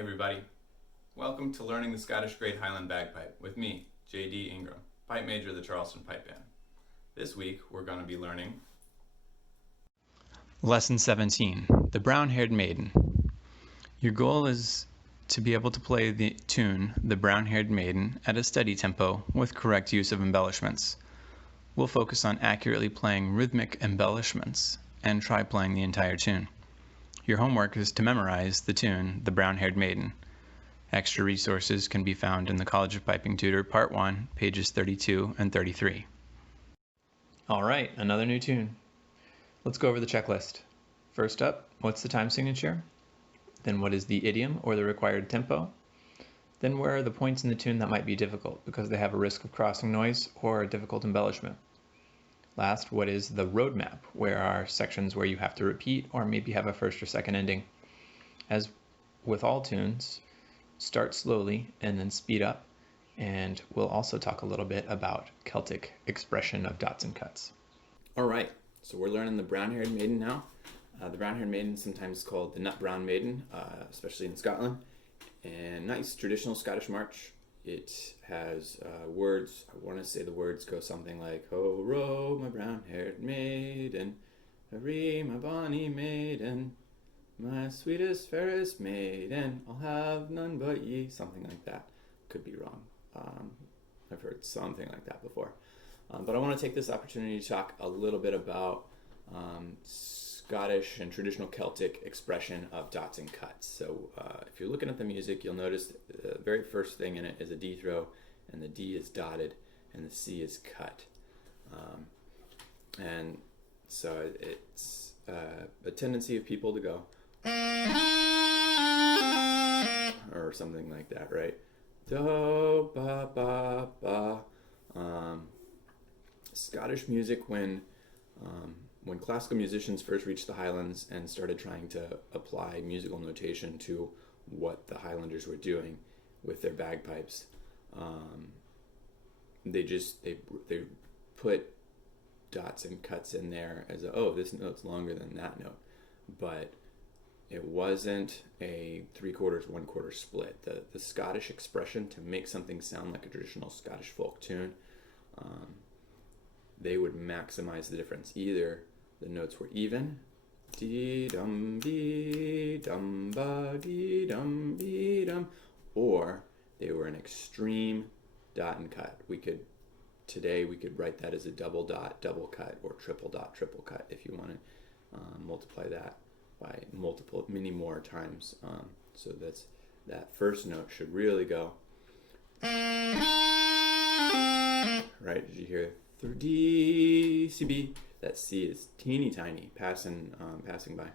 everybody. Welcome to Learning the Scottish Great Highland Bagpipe with me, J.D. Ingram, pipe major of the Charleston Pipe Band. This week we're going to be learning Lesson 17, the Brown Haired Maiden. Your goal is to be able to play the tune, the Brown Haired Maiden, at a steady tempo with correct use of embellishments. We'll focus on accurately playing rhythmic embellishments and try playing the entire tune. Your homework is to memorize the tune, the Brown Haired Maiden. Extra resources can be found in the College of Piping Tutor, Part 1, pages 32 and 33. All right, another new tune. Let's go over the checklist. First up, what's the time signature? Then what is the idiom or the required tempo? Then where are the points in the tune that might be difficult because they have a risk of crossing noise or a difficult embellishment? Last, what is the roadmap? Where are sections where you have to repeat or maybe have a first or second ending? As with all tunes, start slowly and then speed up, and we'll also talk a little bit about Celtic expression of dots and cuts. All right, so we're learning the Brown Haired Maiden now. The Brown Haired Maiden is sometimes called the Nut Brown Maiden, especially in Scotland. And nice traditional Scottish march. It has words. I want to say the words go something like, "Ho, row, my brown-haired maiden, hurry, my bonny maiden, my sweetest, fairest maiden, I'll have none but ye." Something like that. Could be wrong. I've heard something like that before. But I want to take this opportunity to talk a little bit about Scottish and traditional Celtic expression of dots and cuts. So if you're looking at the music, you'll notice the very first thing in it is a D throw, and the D is dotted, and the C is cut. And so it's a tendency of people to go or something like that, right? Do, ba, ba, ba. Scottish music, when classical musicians first reached the Highlands and started trying to apply musical notation to what the Highlanders were doing with their bagpipes, they put dots and cuts in there as this note's longer than that note, but it wasn't a 3/4, 1/4 split. The Scottish expression to make something sound like a traditional Scottish folk tune, they would maximize the difference. Either the notes were even, dee dum dee dum ba dee dum, or they were an extreme dot and cut. Today we could write that as a double dot, double cut, or triple dot, triple cut if you want to multiply that by many more times. So that first note should really go. Right? Did you hear? Through D, C, B. That C is teeny tiny, passing by.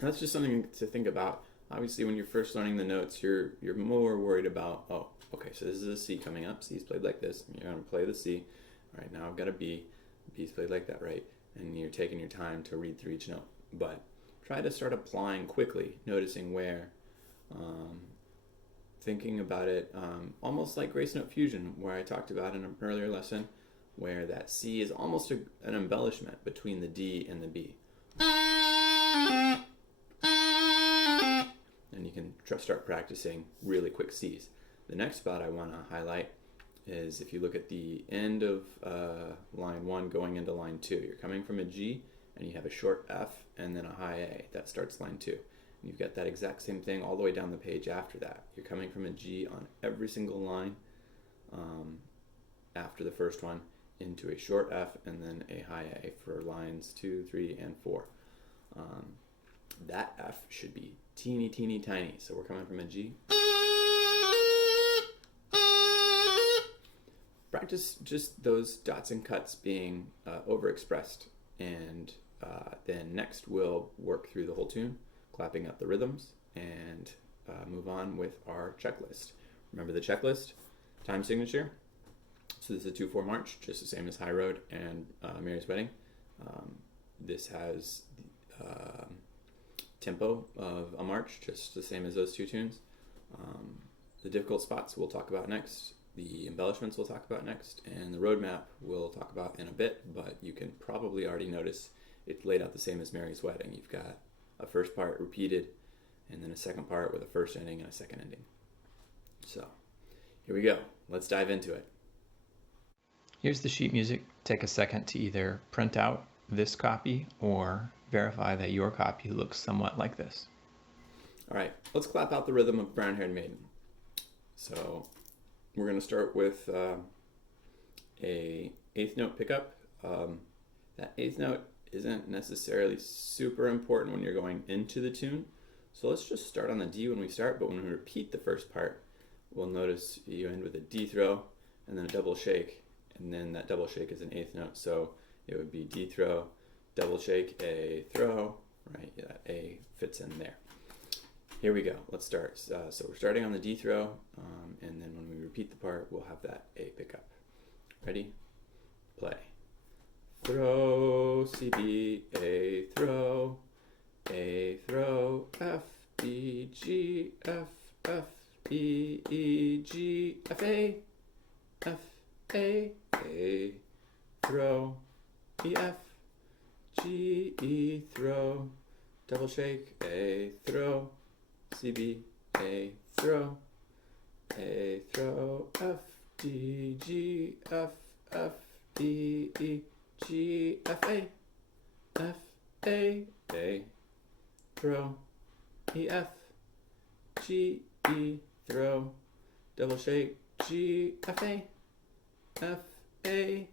That's just something to think about. Obviously, when you're first learning the notes, you're more worried about, okay, so this is a C coming up. C is played like this. And you're going to play the C. All right, now I've got a B. B is played like that, right? And you're taking your time to read through each note. But try to start applying quickly, noticing where, thinking about it, almost like grace note fusion, where I talked about in an earlier lesson, where that C is almost an embellishment between the D and the B. And you can start practicing really quick Cs. The next spot I want to highlight is if you look at the end of line 1 going into line 2. You're coming from a G, and you have a short F and then a high A. That starts line 2. And you've got that exact same thing all the way down the page after that. You're coming from a G on every single line after the first one, into a short F and then a high A for lines 2, 3, and 4. That F should be teeny, teeny, tiny. So we're coming from a G. Practice just those dots and cuts being overexpressed, and then next we'll work through the whole tune, clapping up the rhythms, and move on with our checklist. Remember the checklist? Time signature. So this is a 2/4 march, just the same as High Road and Mary's Wedding. This has tempo of a march, just the same as those two tunes. The difficult spots we'll talk about next. The embellishments we'll talk about next. And the roadmap we'll talk about in a bit, but you can probably already notice it's laid out the same as Mary's Wedding. You've got a first part repeated, and then a second part with a first ending and a second ending. So here we go. Let's dive into it. Here's the sheet music. Take a second to either print out this copy or verify that your copy looks somewhat like this. All right, let's clap out the rhythm of Brown Haired Maiden. So we're going to start with a eighth note pickup. That eighth note isn't necessarily super important when you're going into the tune. So let's just start on the D when we start, but when we repeat the first part, we'll notice you end with a D throw and then a double shake, and then that double shake is an eighth note. So it would be D throw, double shake, A throw, right? Yeah, that A fits in there. Here we go. Let's start. So we're starting on the D throw, and then when we repeat the part, we'll have that A pickup. Ready? Play. Throw, C, B, A throw, F, D, G, F, E, E, G, F, A, throw, E, F, G, E, throw, double shake, A, throw, C, B, A, throw, F, D, G, F, E, E, G, F, A, throw, E, F, G, E, throw, double shake, G, F, A,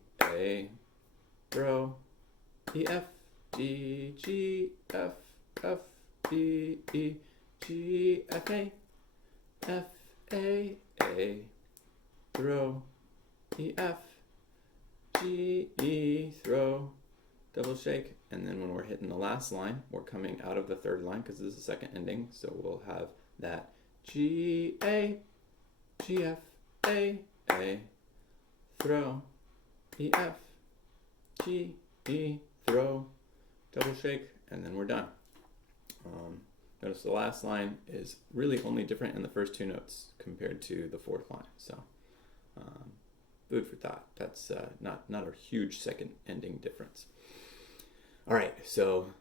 throw, E, F, D, G, F, E, E, G, F, A, throw, E, F, G, E, throw, double shake, and then when we're hitting the last line, we're coming out of the third line because this is the second ending, so we'll have that G, A, G, F, A, throw, E, F, G, E, throw, double shake, and then we're done. Notice the last line is really only different in the first two notes compared to the fourth line, so food for thought. That's not a huge second ending difference. All right, so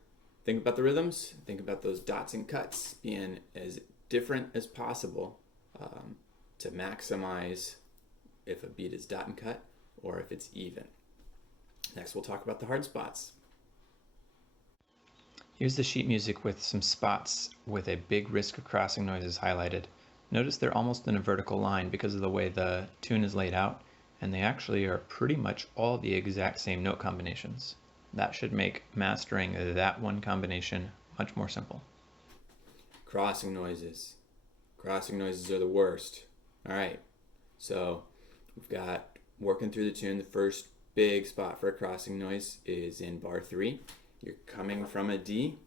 think about the rhythms, think about those dots and cuts being as different as possible to maximize if a beat is dot and cut or if it's even. Next, we'll talk about the hard spots. Here's the sheet music with some spots with a big risk of crossing noises highlighted. Notice they're almost in a vertical line because of the way the tune is laid out, and they actually are pretty much all the exact same note combinations. That should make mastering that one combination much more simple. Crossing noises. Crossing noises are the worst. All right, so we've got working through the tune. The first big spot for a crossing noise is in bar 3. You're coming from a D.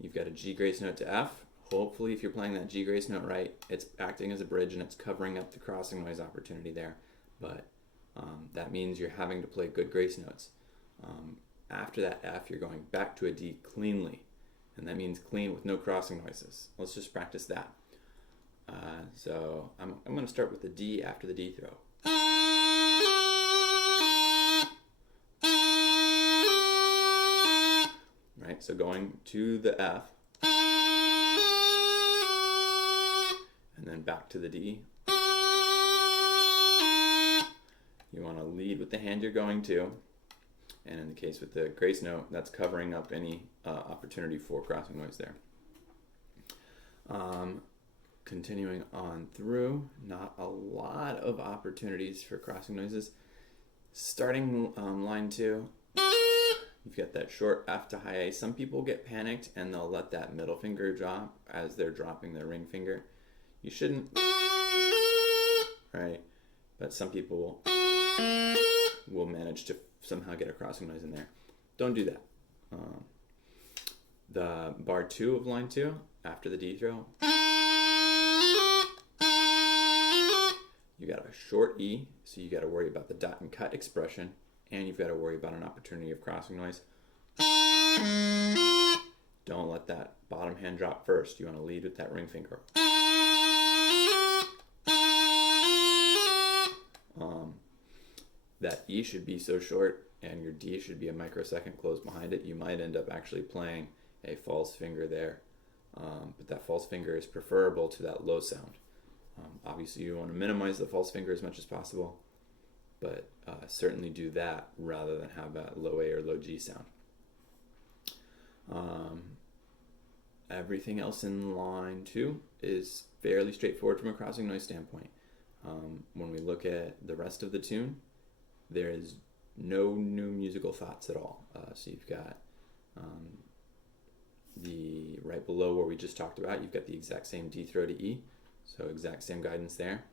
You've got a G grace note to F. Hopefully, if you're playing that G grace note right, it's acting as a bridge and it's covering up the crossing noise opportunity there. But that means you're having to play good grace notes. After that F, you're going back to a D cleanly. And that means clean with no crossing noises. Let's just practice that. So I'm going to start with the D after the D throw. Right, so going to the F, and then back to the D. You want to lead with the hand you're going to, and in the case with the grace note, that's covering up any opportunity for crossing noise there. Continuing on through, not a lot of opportunities for crossing noises. Starting line 2, you've got that short F to high A. Some people get panicked and they'll let that middle finger drop as they're dropping their ring finger. You shouldn't, right? But some people will manage to somehow get a crossing noise in there. Don't do that. The bar 2 of line 2, after the D throw, you got a short E, so you got to worry about the dot and cut expression, and you've got to worry about an opportunity of crossing noise. Don't let that bottom hand drop first. You want to lead with that ring finger. That E should be so short, and your D should be a microsecond close behind it. You might end up actually playing a false finger there. but that false finger is preferable to that low sound. Obviously, you want to minimize the false finger as much as possible, but certainly do that rather than have that low A or low G sound. Everything else in line 2 is fairly straightforward from a crossing noise standpoint. When we look at the rest of the tune, there is no new musical thoughts at all. So you've got the right below where we just talked about, you've got the exact same D throw to E, so exact same guidance there.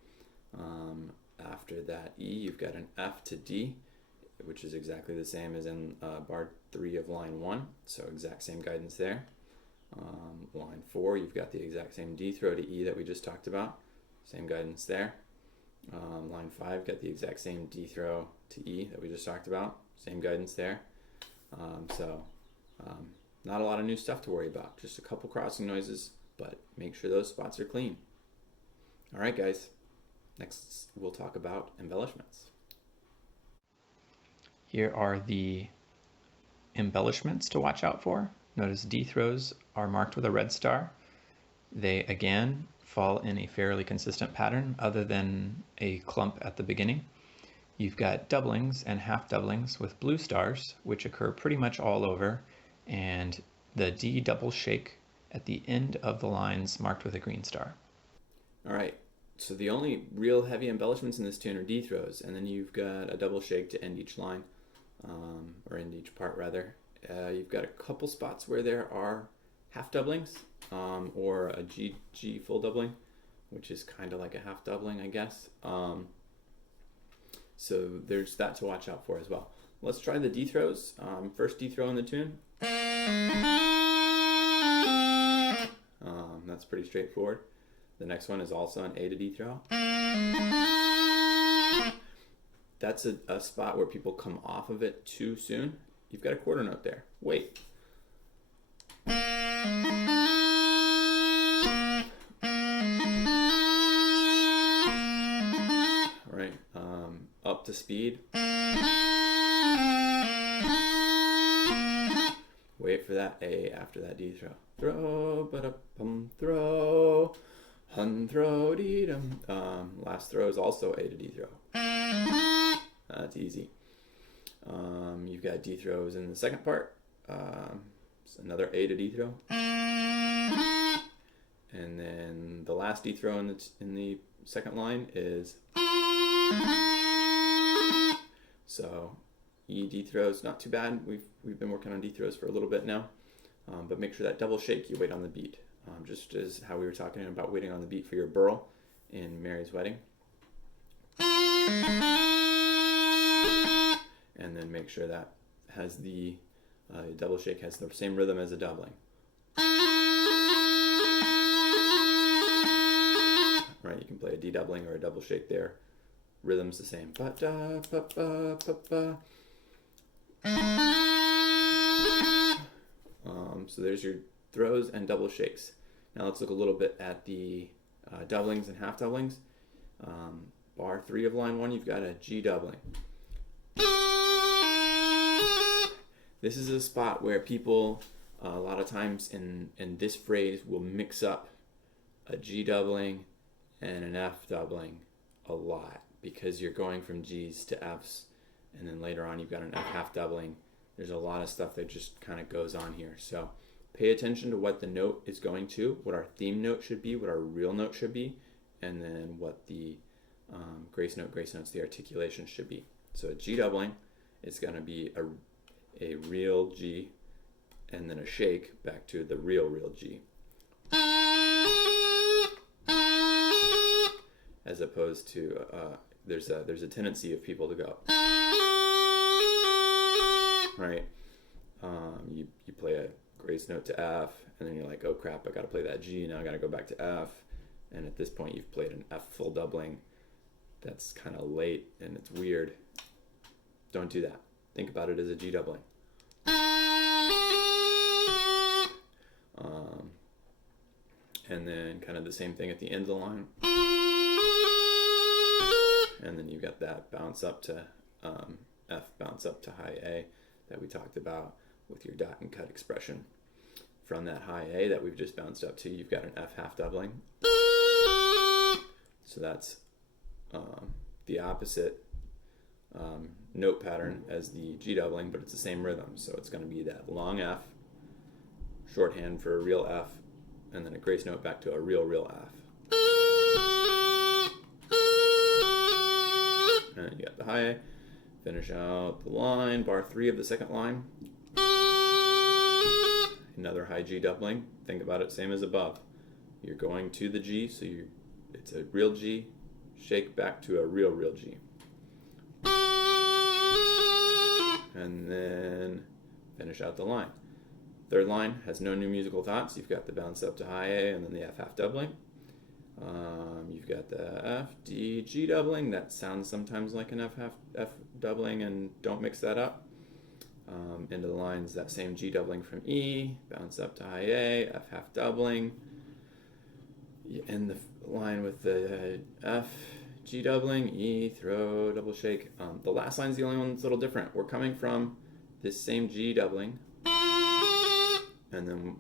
After that E, you've got an F to D, which is exactly the same as in bar 3 of line 1, so exact same guidance there. Line 4, you've got the exact same D throw to E that we just talked about, same guidance there. Line 5, got the exact same D throw to E that we just talked about, same guidance there. Not a lot of new stuff to worry about, just a couple crossing noises, but make sure those spots are clean. All right, guys, next we'll talk about embellishments. Here are the embellishments to watch out for. Notice D throws are marked with a red star. They again fall in a fairly consistent pattern other than a clump at the beginning. You've got doublings and half doublings with blue stars, which occur pretty much all over, and the D double shake at the end of the lines marked with a green star. All right, so the only real heavy embellishments in this tune are D throws, and then you've got a double shake to end each line, or end each part rather. You've got a couple spots where there are half doublings, or a G full doubling, which is kind of like a half doubling, I guess. So there's that to watch out for as well. Let's try the D throws. First D throw in the tune. That's pretty straightforward. The next one is also an A to D throw. That's a spot where people come off of it too soon. You've got a quarter note there. Wait. Right. Up to speed. Wait for that A after that D throw. Throw, ba-da-pum, throw, hun, throw, dee-dum. Last throw is also A to D throw. That's easy. You've got D throws in the second part. Another A to D throw. And then the last D throw in the second line is. So E D throws, not too bad. We've been working on D throws for a little bit now, but make sure that double shake you wait on the beat, just as how we were talking about waiting on the beat for your burl in Mary's Wedding. And then make sure that has the double shake has the same rhythm as a doubling. Right, you can play a D doubling or a double shake there. Rhythm's the same. So there's your throws and double shakes. Now let's look a little bit at the doublings and half doublings. Bar 3 of line 1, you've got a G doubling. This is a spot where people a lot of times in this phrase will mix up a G doubling and an F doubling a lot, because you're going from G's to F's, and then later on you've got an F half doubling. There's a lot of stuff that just kind of goes on here. So pay attention to what the note is going to, what our theme note should be, what our real note should be, and then what the grace notes, the articulation should be. So a G doubling is going to be a real G, and then a shake back to the real G. As opposed to, there's a tendency of people to go, right? You play a grace note to F, and then you're like, oh crap, I gotta play that G, now I gotta go back to F. And at this point you've played an F full doubling. That's kind of late and it's weird. Don't do that. Think about it as a G doubling. And then kind of the same thing at the end of the line. And then you've got that bounce up to F, bounce up to high A that we talked about with your dot and cut expression. from that high A that we've just bounced up to, you've got an F half doubling. So that's the opposite note pattern as the G doubling, but it's the same rhythm. So it's going to be that long F, shorthand for a real F, and then a grace note back to a real F. And you got the high A. Finish out the line, bar 3 of the second line. Another high G doubling. Think about it, same as above. You're going to the G, so it's a real G, shake back to a real G. And then finish out the line. Third line has no new musical thoughts. You've got the bounce up to high A and then the F half doubling. You've got the F, D, G doubling. That sounds sometimes like an F doubling, and don't mix that up. Into the lines, that same G doubling from E, bounce up to high A, F half doubling. In the line with the F, G doubling, E, throw, double shake. The last line's the only one that's a little different. We're coming from this same G doubling, and then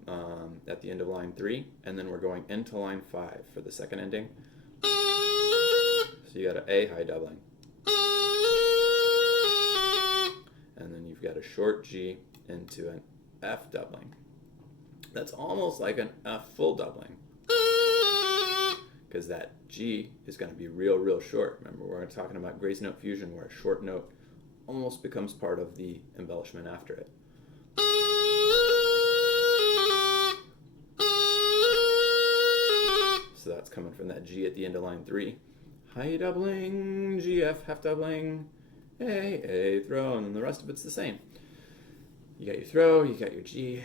at the end of line 3, and then we're going into line 5 for the second ending. So you got an A high doubling, and then you've got a short G into an F doubling. That's almost like an F full doubling, because that G is going to be real short. Remember, we're talking about grace note fusion, where a short note almost becomes part of the embellishment after it. So that's coming from that G at the end of line 3. High doubling, G, F, half doubling, A, throw, and then the rest of it's the same. You got your throw, you got your G,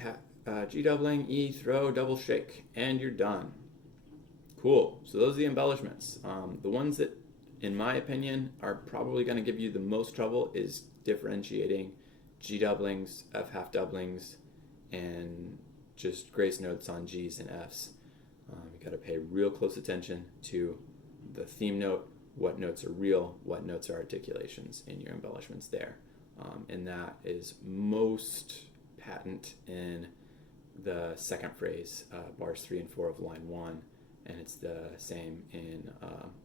G doubling, E, throw, double shake, and you're done. Cool. So those are the embellishments. The ones that, in my opinion, are probably going to give you the most trouble is differentiating G doublings, F half doublings, and just grace notes on G's and F's. You got to pay real close attention to the theme note, what notes are real, what notes are articulations in your embellishments there. And that is most patent in the second phrase, bars 3 and 4 of line 1, and it's the same in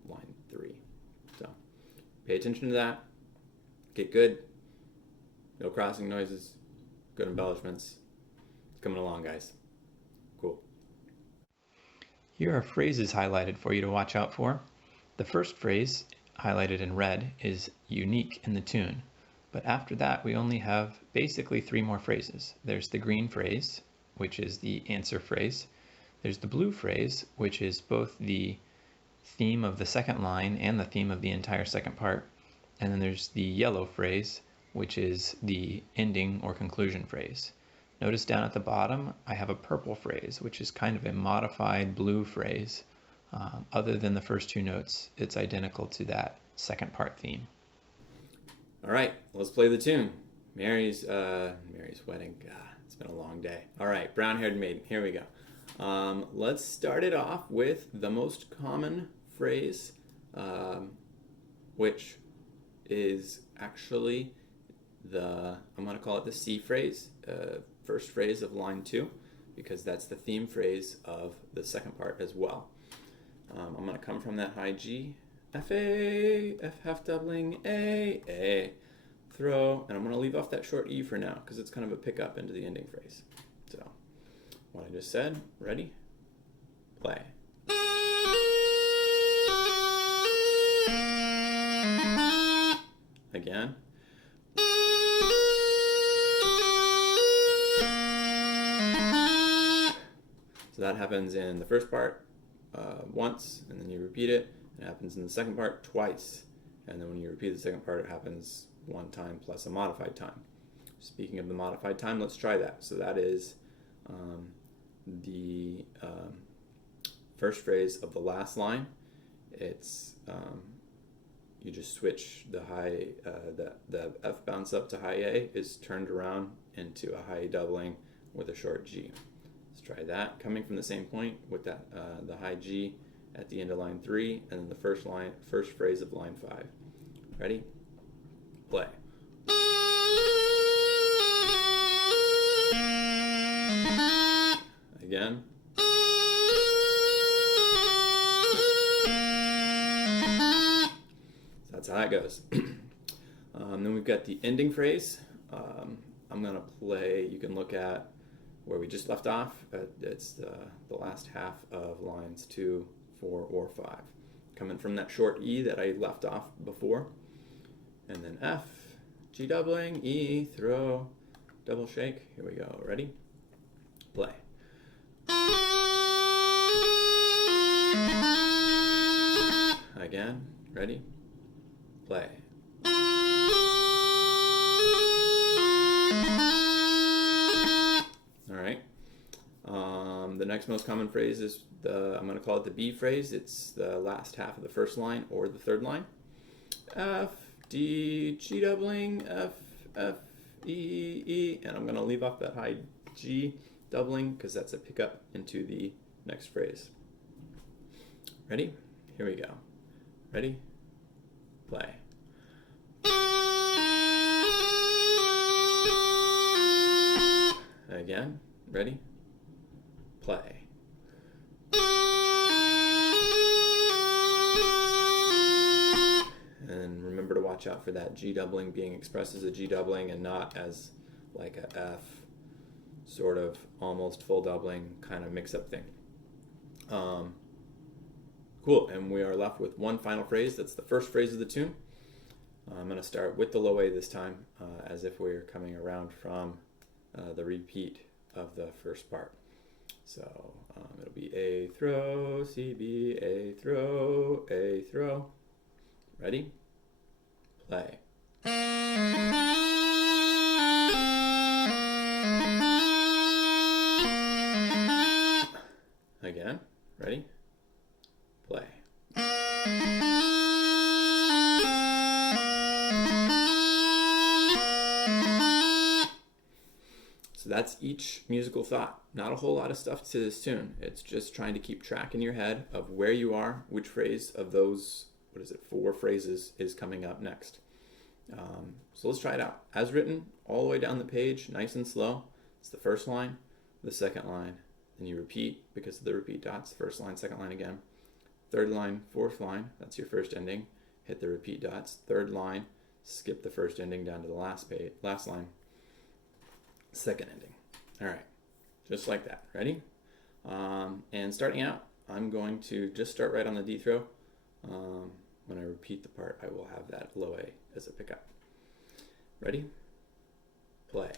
line 3. So pay attention to that. Get good. No crossing noises. Good embellishments. It's coming along, guys. Cool. Here are phrases highlighted for you to watch out for. The first phrase, highlighted in red, is unique in the tune. But after that, we only have basically 3 more phrases. There's the green phrase, which is the answer phrase. There's the blue phrase, which is both the theme of the second line and the theme of the entire second part. And then there's the yellow phrase, which is the ending or conclusion phrase. Notice down at the bottom, I have a purple phrase, which is kind of a modified blue phrase. Other than the first 2 notes, it's identical to that second part theme. All right, let's play the tune. Mary's wedding. God, it's been a long day. All right, Brown Haired Maiden. Here we go. Let's start it off with the most common phrase, which is actually I'm going to call it the C phrase, first phrase of line 2, because that's the theme phrase of the second part as well. I'm going to come from that high G, F, A, F half doubling, A, throw, and I'm going to leave off that short E for now, because it's kind of a pickup into the ending phrase. So, what I just said, ready? Play. Again. So that happens in the first part once, and then you repeat it. It happens in the second part twice, and then when you repeat the second part, it happens 1 time plus a modified time. Speaking of the modified time, let's try that. So that is the first phrase of the last line. It's you just switch the high, the F bounce up to high A is turned around into a high doubling with a short G. Let's try that. Coming from the same point with that the high G at the end of line 3, and then the first phrase of line 5. Ready? Play. Again. So that's how that goes. Then we've got the ending phrase. I'm going to play, you can look at where we just left off. It's the last half of lines 2, 4, or 5. Coming from that short E that I left off before. And then F, G doubling, E, throw, double shake. Here we go. Ready? Play. Again. Ready? Play. All right. The next most common phrase is I'm going to call it the B phrase. It's the last half of the first line or the third line. F, D, G doubling, F, F, E, E, and I'm going to leave off that high G doubling because that's a pickup into the next phrase. Ready? Here we go. Ready? Play. Again. Ready? Play. And remember to watch out for that G doubling being expressed as a G doubling and not as like a F, sort of almost full doubling kind of mix-up thing. Cool, and we are left with one final phrase. That's the first phrase of the tune. I'm going to start with the low A this time, as if we're coming around from the repeat of the first part. So it'll be A, throw, C, B, A, throw, A, throw. Ready? Play. Again. Ready? Play. So that's each musical thought. Not a whole lot of stuff to this tune. It's just trying to keep track in your head of where you are, which phrase of those, 4 phrases is coming up next. So let's try it out. As written, all the way down the page, nice and slow. It's the first line, the second line, then you repeat because of the repeat dots. First line, second line again. Third line, fourth line, that's your first ending. Hit the repeat dots. Third line, skip the first ending down to the last line. Second ending. All right, just like that. Ready? And starting out, I'm going to just start right on the D throw. When I repeat the part, I will have that low A as a pickup. Ready? Play.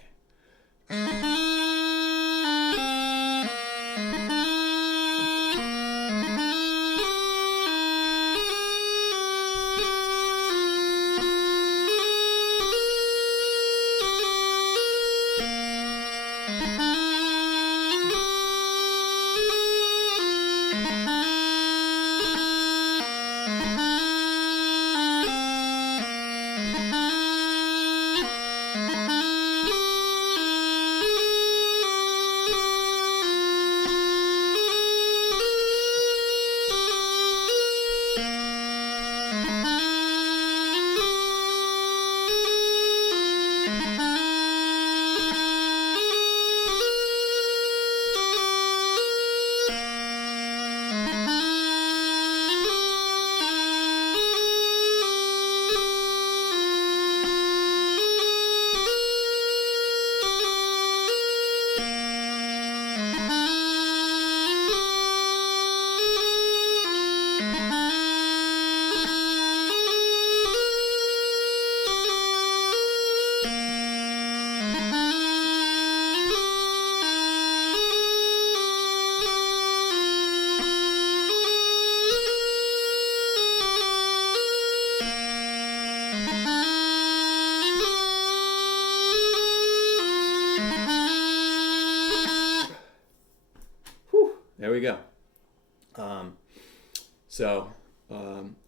There we go.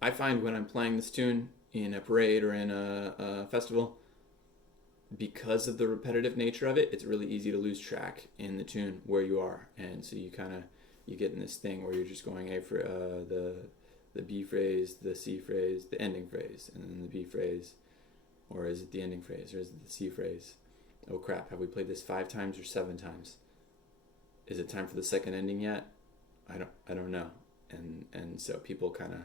I find when I'm playing this tune in a parade or in a festival, because of the repetitive nature of it, it's really easy to lose track in the tune where you are, and so you get in this thing where you're just going A for the B phrase, the C phrase, the ending phrase, and then the B phrase, or is it the ending phrase, or is it the C phrase? Oh crap! Have we played this 5 times or 7 times? is it time for the second ending yet? I don't know. And so people kind of,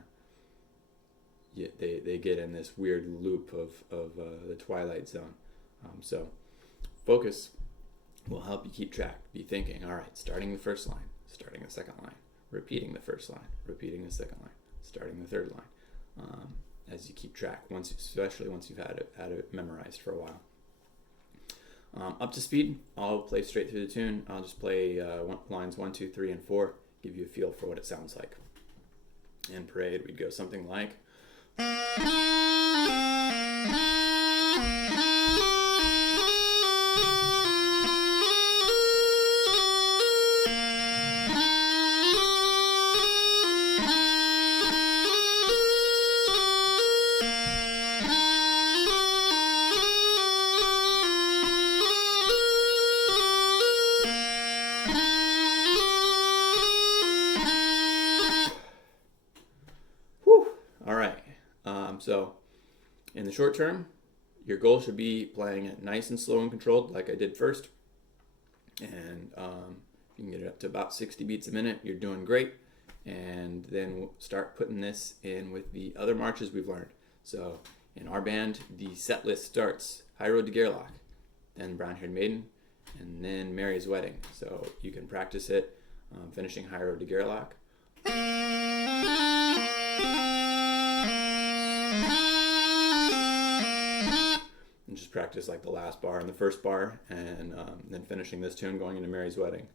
they get in this weird loop of the Twilight Zone. So focus will help you keep track. Be thinking, all right, starting the first line, starting the second line, repeating the first line, repeating the second line, starting the third line, as you keep track, especially once you've had it memorized for a while. Up to speed, I'll play straight through the tune. I'll just play lines 1, 2, 3, and 4, give you a feel for what it sounds like. In parade, we'd go something like... So in the short term, your goal should be playing it nice and slow and controlled like I did first. And you can get it up to about 60 beats a minute. You're doing great. And then we'll start putting this in with the other marches we've learned. So in our band, the set list starts High Road to Gairloch, then Brown Haired Maiden, and then Mary's Wedding. So you can practice it finishing High Road to Gairloch. And just practice like the last bar and the first bar, and then finishing this tune going into Mary's Wedding.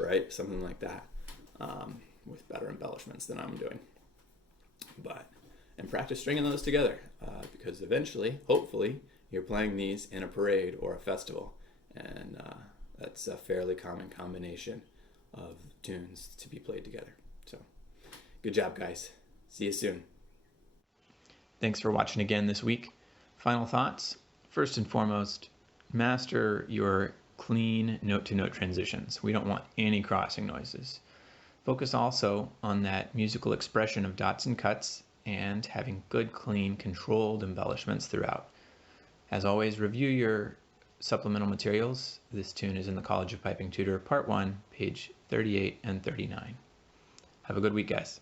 Right, something like that, with better embellishments than I'm doing. And practice stringing those together, because eventually, hopefully, you're playing these in a parade or a festival, and that's a fairly common combination of tunes to be played together. So, good job, guys. See you soon. Thanks for watching again this week. Final thoughts. First and foremost, master your clean note-to-note transitions. We don't want any crossing noises. Focus also on that musical expression of dots and cuts and having good, clean, controlled embellishments throughout. As always, review your supplemental materials. This tune is in the College of Piping Tutor, Part 1, page 38 and 39. Have a good week, guys.